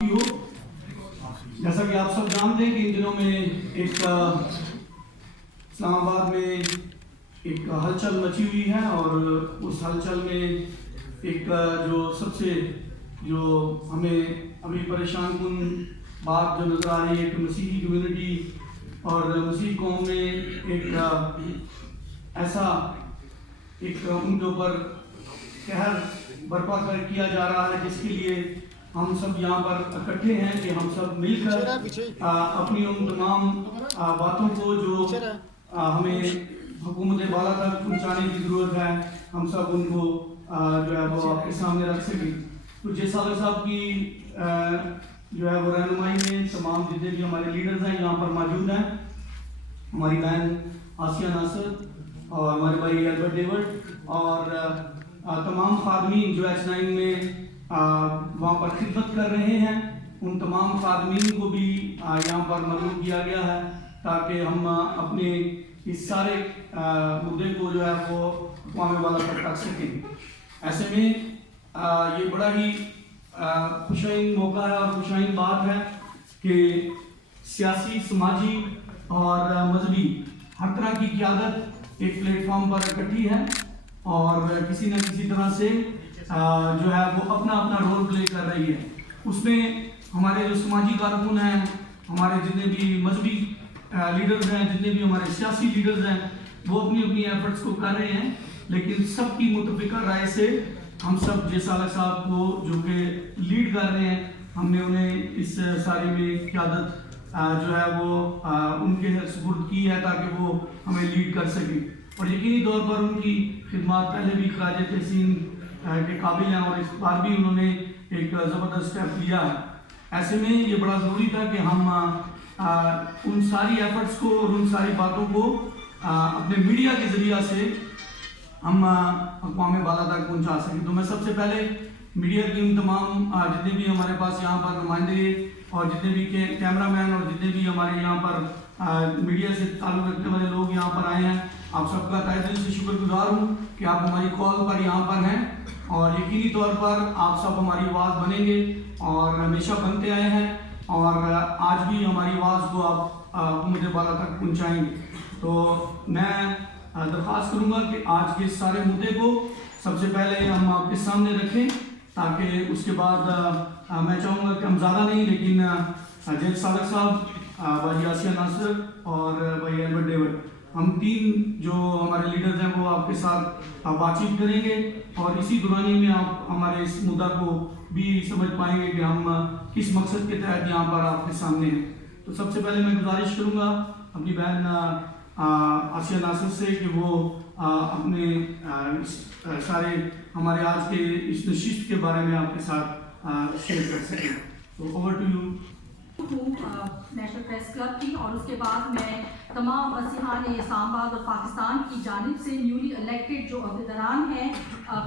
ہو جیسا کہ آپ سب جانتے ہیں کہ ان دنوں میں ایک اسلام آباد میں ایک ہلچل مچی ہوئی ہے، اور اس ہلچل میں ایک جو سب سے جو ہمیں ابھی پریشان کن بات جو نظر آ رہی ہے کہ مسیحی کمیونٹی اور مسیحی قوم میں ایک ایسا ایک ان کے اوپر قہر برپا کیا جا رہا ہے، جس کے لیے ہم سب یہاں پر اکٹھے ہیں کہ ہم سب مل کر اپنی ان تمام باتوں کو جو ہمیں حکومت بالا تک پہنچانے کی ضرورت ہے، ہم سب ان کو جو ہے وہ آپ کے سامنے رکھ سکیں۔ تو جے صالح صاحب کی جو ہے وہ رہنمائی میں تمام جتنے بھی ہمارے لیڈرز ہیں یہاں پر موجود ہیں، ہماری بہن آسیہ ناصر اور ہمارے بھائی البرٹ ڈیوڈ اور تمام خادمین جو H9 میں وہاں پر خدمت کر رہے ہیں، ان تمام خادمین کو بھی یہاں پر مدعو کیا گیا ہے تاکہ ہم اپنے اس سارے مدعے کو جو ہے وہ اقوام والا تک رکھ سکیں۔ ایسے میں یہ بڑا ہی خوشائن موقع ہے اور خوشائن بات ہے کہ سیاسی، سماجی اور مذہبی ہر طرح کی قیادت ایک پلیٹ فارم پر اکٹھی ہے اور کسی نہ کسی طرح سے جو ہے وہ اپنا اپنا رول پلے کر رہی ہے۔ اس میں ہمارے جو سماجی کارکن ہیں، ہمارے جتنے بھی مذہبی لیڈرز ہیں، جتنے بھی ہمارے سیاسی لیڈرز ہیں، وہ اپنی اپنی ایفرٹس کو کر رہے ہیں، لیکن سب کی متفقہ رائے سے ہم سب جے صالح صاحب کو جو کہ لیڈ کر رہے ہیں، ہم نے انہیں اس سارے میں قیادت جو ہے وہ ان کے سپرد کی ہے تاکہ وہ ہمیں لیڈ کر سکیں، اور یقینی طور پر ان کی خدمات پہلے بھی خراج تحسین کے قابل ہیں اور اس بار بھی انہوں نے ایک زبردست اسٹیپ لیا ہے۔ ایسے میں یہ بڑا ضروری تھا کہ ہم ان ساری ایفرٹس کو اور ان ساری باتوں کو اپنے میڈیا کے ذریعہ سے ہم اقوام بالا تک پہنچا سکیں۔ تو میں سب سے پہلے میڈیا کی ان تمام جتنے بھی ہمارے پاس یہاں پر نمائندے اور جتنے بھی کیمرہ مین اور جتنے بھی ہمارے یہاں پر میڈیا سے تعلق رکھنے والے لوگ یہاں پر آئے ہیں، آپ سب کا تہہ دل سے شکر گزار ہوں کہ آپ ہماری کال پر یہاں پر ہیں، اور یقینی طور پر آپ سب ہماری آواز بنیں گے اور ہمیشہ بنتے آئے ہیں، اور آج بھی ہماری آواز کو آپ حکومت بالا تک پہنچائیں گے۔ تو میں درخواست کروں گا کہ آج کے سارے مدعے کو سب سے پہلے ہم آپ کے سامنے رکھیں، تاکہ اس کے بعد میں چاہوں گا کہ ہم زیادہ نہیں لیکن جے صالح صاحب، بھائی آسیہ ناصر اور بھائی البرٹ ڈیوڈ، ہم تین جو ہمارے لیڈرز ہیں وہ آپ کے ساتھ بات چیت کریں گے، اور اسی دورانی میں آپ ہمارے اس مدعا کو بھی سمجھ پائیں گے کہ ہم کس مقصد کے تحت یہاں پر آپ کے سامنے ہیں۔ تو سب سے پہلے میں گزارش کروں گا اپنی بہن آسیہ ناصر سے کہ وہ اپنے سارے ہمارے آج کے اس نشست کے بارے میں آپ کے ساتھ شیئر کر سکیں۔ تو over to you. National press club کی، اور اس کے بعد میں تمام مسیحان اسلام آباد اور پاکستان کی جانب سے نیولی الیکٹڈ جو عہدیداران ہیں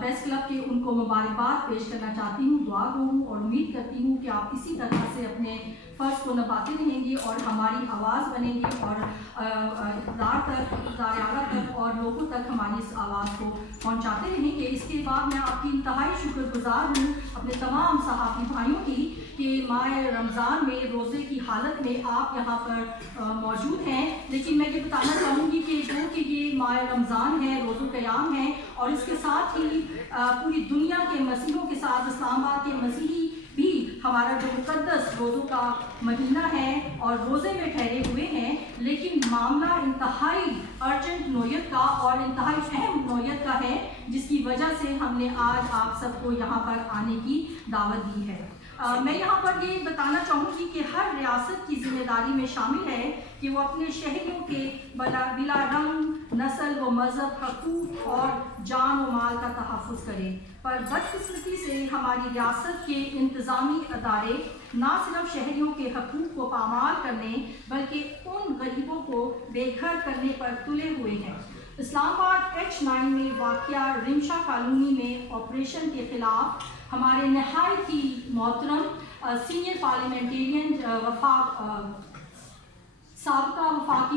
پریس کلب کے، ان کو مبارکباد پیش کرنا چاہتی ہوں، دعا گو ہوں اور امید کرتی ہوں کہ آپ اسی طرح سے اپنے فرض کو نبھاتے رہیں گے اور ہماری آواز بنیں گے اور اقتدار تک، اقتدار اعلیٰ تک اور لوگوں تک ہماری اس آواز کو پہنچاتے رہیں گے۔ اس کے بعد میں آپ کی انتہائی شکر گزار ہوں اپنے تمام صحافی بھائیوں کی کہ ماہ رمضان میں روزے کی حالت میں آپ یہاں پر موجود ہیں، لیکن میں یہ بتانا چاہوں گی کہ جو کہ یہ ماہ رمضان ہے، روزہ قیام ہے، اور اس کے ساتھ ہی پوری دنیا کے مسیحیوں کے ساتھ اسلام آباد کے مسیحی بھی ہمارا جو مقدس روزوں کا مہینہ ہے اور روزے میں ٹھہرے ہوئے ہیں، لیکن معاملہ انتہائی ارجنٹ نوعیت کا اور انتہائی اہم نوعیت کا ہے، جس کی وجہ سے ہم نے آج آپ سب کو یہاں پر آنے کی دعوت دی ہے۔ میں یہاں پر یہ بتانا چاہوں گی کہ ہر ریاست کی ذمہ داری میں شامل ہے کہ وہ اپنے شہریوں کے بلا رنگ، نسل و مذہب، حقوق اور جان و مال کا تحفظ کرے، پر بدقسمتی سے ہماری ریاست کے انتظامی ادارے نہ صرف شہریوں کے حقوق کو پامال کرنے بلکہ ان غریبوں کو بے گھر کرنے پر تلے ہوئے ہیں۔ اسلام آباد H9 میں واقع رمشا کالونی میں آپریشن کے خلاف ہمارے نہایت ہی محترم سینئر پارلیمنٹیرین سابقہ وفاقی